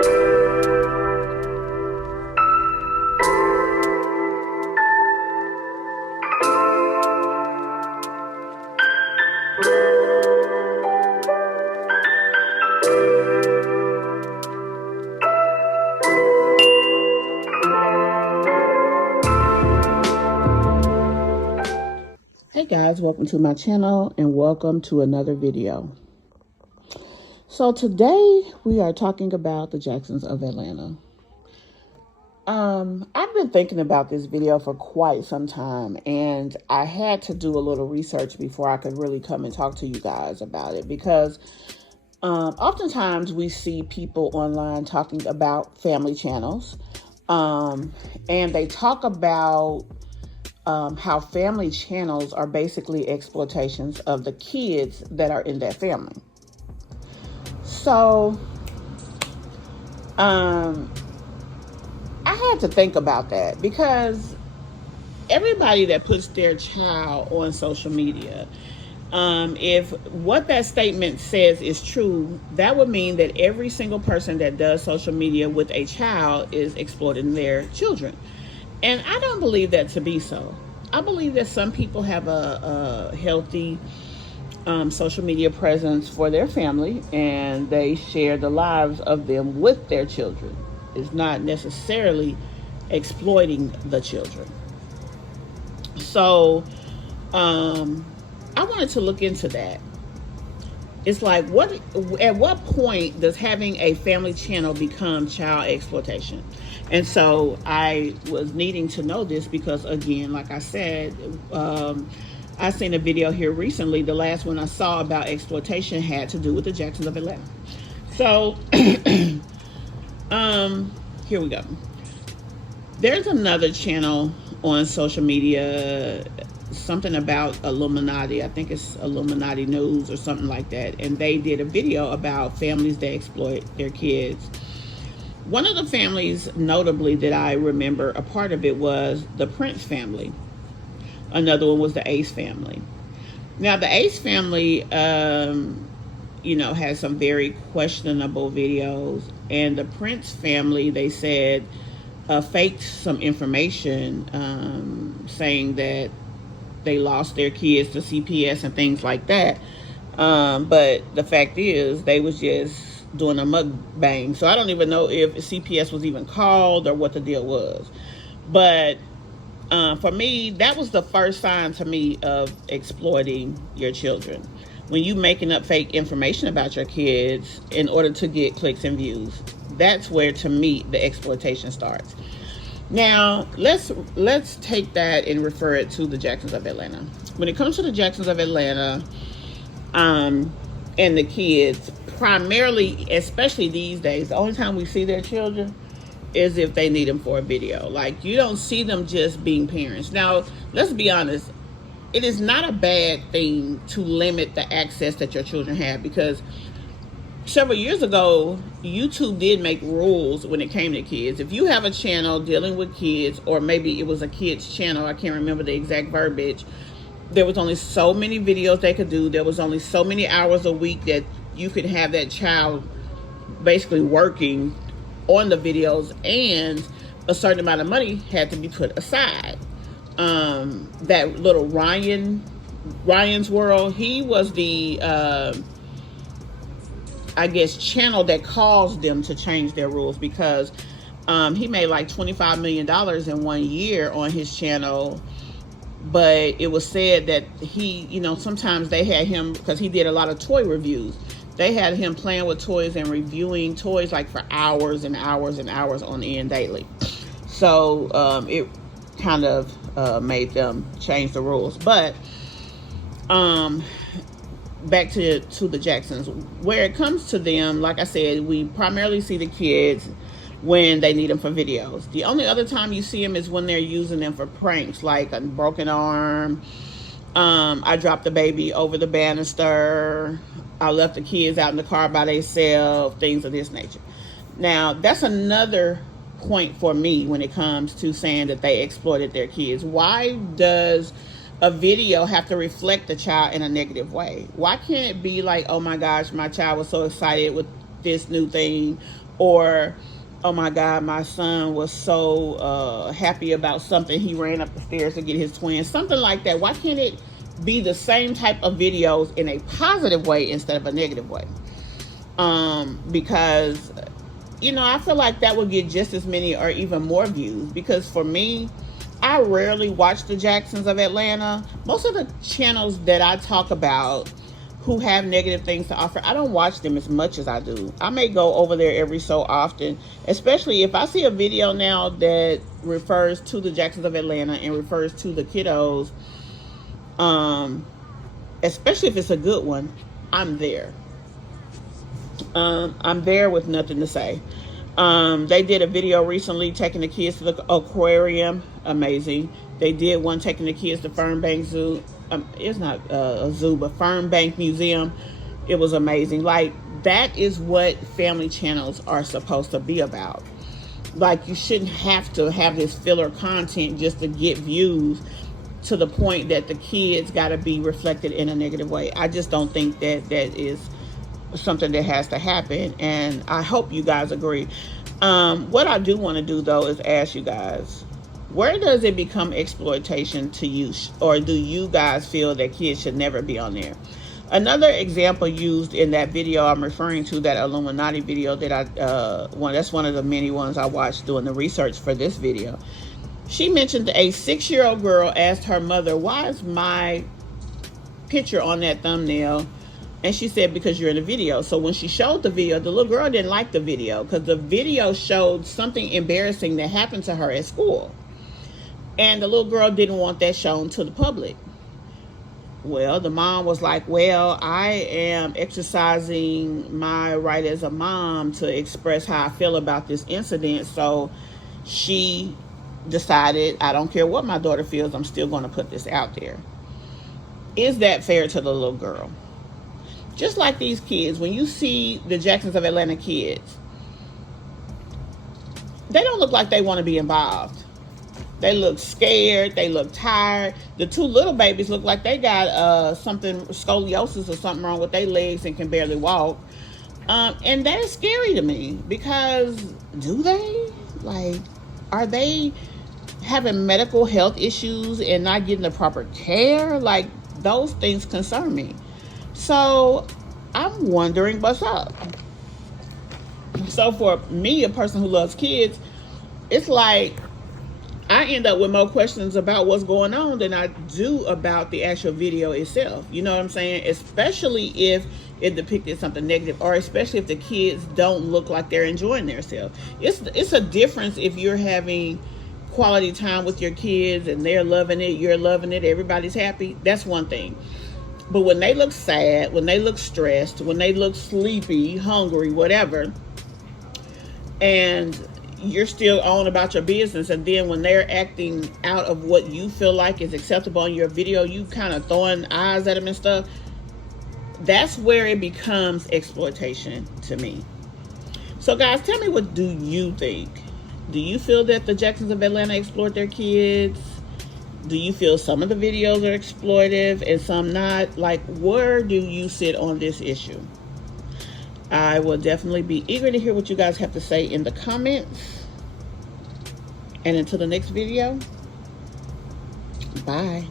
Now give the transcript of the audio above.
Hey guys, welcome to my channel and welcome to another video. So today we are talking about the Jacksons of Atlanta. I've been thinking about this video for quite some time, and I had to do a little research before I could really come and talk to you guys about it, because oftentimes we see people online talking about family channels, and they talk about how family channels are basically exploitations of the kids that are in that family. So, I had to think about that, because everybody that puts their child on social media, if what that statement says is true, that would mean that every single person that does social media with a child is exploiting their children. And I don't believe that to be so. I believe that some people have a healthy social media presence for their family, and they share the lives of them with their children. It's not necessarily exploiting the children. So I wanted to look into that. It's like, at what point does having a family channel become child exploitation? And so I was needing to know this because, again, like I said, I seen a video here recently. The last one I saw about exploitation had to do with the Jacksons of Atlanta. So here we go. There's another channel on social media, something about Illuminati. I think it's Illuminati News or something like that. And they did a video about families that exploit their kids. One of the families, notably, that I remember a part of it was the Prince family. Another one was the Ace family. Now, the Ace family, has some very questionable videos. And the Prince family, they said, faked some information saying that they lost their kids to CPS and things like that. But the fact is, they was just doing a mukbang. So I don't even know if CPS was even called or what the deal was. But for me, that was the first sign to me of exploiting your children. When you making up fake information about your kids in order to get clicks and views, that's where, to me, the exploitation starts. Now, let's take that and refer it to the Jacksons of Atlanta. When it comes to the Jacksons of Atlanta, and the kids, primarily, especially these days, the only time we see their children is if they need them for a video. Like, you don't see them just being parents. Now, let's be honest. It is not a bad thing to limit the access that your children have, because several years ago, YouTube did make rules when it came to kids. If you have a channel dealing with kids, or maybe it was a kids channel, I can't remember the exact verbiage, there was only so many videos they could do. There was only so many hours a week that you could have that child basically working on the videos, and a certain amount of money had to be put aside. That little Ryan's World, he was the channel that caused them to change their rules, because he made like $25 million in 1 year on his channel. But it was said that he, sometimes they had him, because he did a lot of toy reviews, they had him playing with toys and reviewing toys like for hours and hours and hours on end daily. So it kind of made them change the rules. But back to the Jacksons. Where it comes to them, like I said, we primarily see the kids when they need them for videos. The only other time you see them is when they're using them for pranks, like a broken arm, I dropped the baby over the banister, I left the kids out in the car by themselves, things of this nature. Now, that's another point for me when it comes to saying that they exploited their kids. Why does a video have to reflect the child in a negative way? Why can't it be like, oh my gosh, my child was so excited with this new thing, Or, oh my God, my son was so happy about something, he ran up the stairs to get his twin, something like that. Why can't it be the same type of videos in a positive way instead of a negative way? Because, you know, I feel like that would get just as many or even more views. Because for me, I rarely watch the Jacksons of Atlanta. Most of the channels that I talk about who have negative things to offer, I don't watch them as much as I do. I may go over there every so often, especially if I see a video now that refers to the Jacksons of Atlanta and refers to the kiddos, especially if it's a good one, I'm there. I'm there with nothing to say. They did a video recently taking the kids to the aquarium. Amazing. They did one taking the kids to Fernbank Zoo. It's not a zoo, but Fernbank Museum. It was amazing. Like, that is what family channels are supposed to be about. Like, you shouldn't have to have this filler content just to get views to the point that the kids got to be reflected in a negative way. I just don't think that that is something that has to happen, and I hope you guys agree. What I do want to do though is ask you guys, where does it become exploitation to you, or do you guys feel that kids should never be on there? Another example used in that video I'm referring to, that Illuminati video that that's one of the many ones I watched doing the research for this video. She mentioned a 6-year-old girl asked her mother, why is my picture on that thumbnail? And she said, because you're in a video. So when she showed the video, the little girl didn't like the video because the video showed something embarrassing that happened to her at school. And the little girl didn't want that shown to the public. Well, the mom was like, well, I am exercising my right as a mom to express how I feel about this incident. So she decided, I don't care what my daughter feels, I'm still going to put this out there. Is that fair to the little girl? Just like these kids, when you see the Jacksons of Atlanta kids, they don't look like they want to be involved. They look scared. They look tired. The two little babies look like they got something, scoliosis or something wrong with their legs and can barely walk. And that is scary to me, because do they? Like, are they having medical health issues and not getting the proper care? Like, those things concern me. So I'm wondering what's up. So for me, a person who loves kids, it's like I end up with more questions about what's going on than I do about the actual video itself. You know what I'm saying? Especially if it depicted something negative, or especially if the kids don't look like they're enjoying themselves. It's a difference if you're having quality time with your kids and they're loving it, you're loving it, everybody's happy. That's one thing. But when they look sad, when they look stressed, when they look sleepy, hungry, whatever, and you're still on about your business, and then when they're acting out of what you feel like is acceptable in your video, you kind of throwing eyes at them and stuff, that's where it becomes exploitation to me. So guys, tell me, what do you think? Do you feel that the Jacksons of Atlanta exploit their kids? Do you feel some of the videos are exploitive and some not? Like, where do you sit on this issue? I will definitely be eager to hear what you guys have to say in the comments. And until the next video, bye.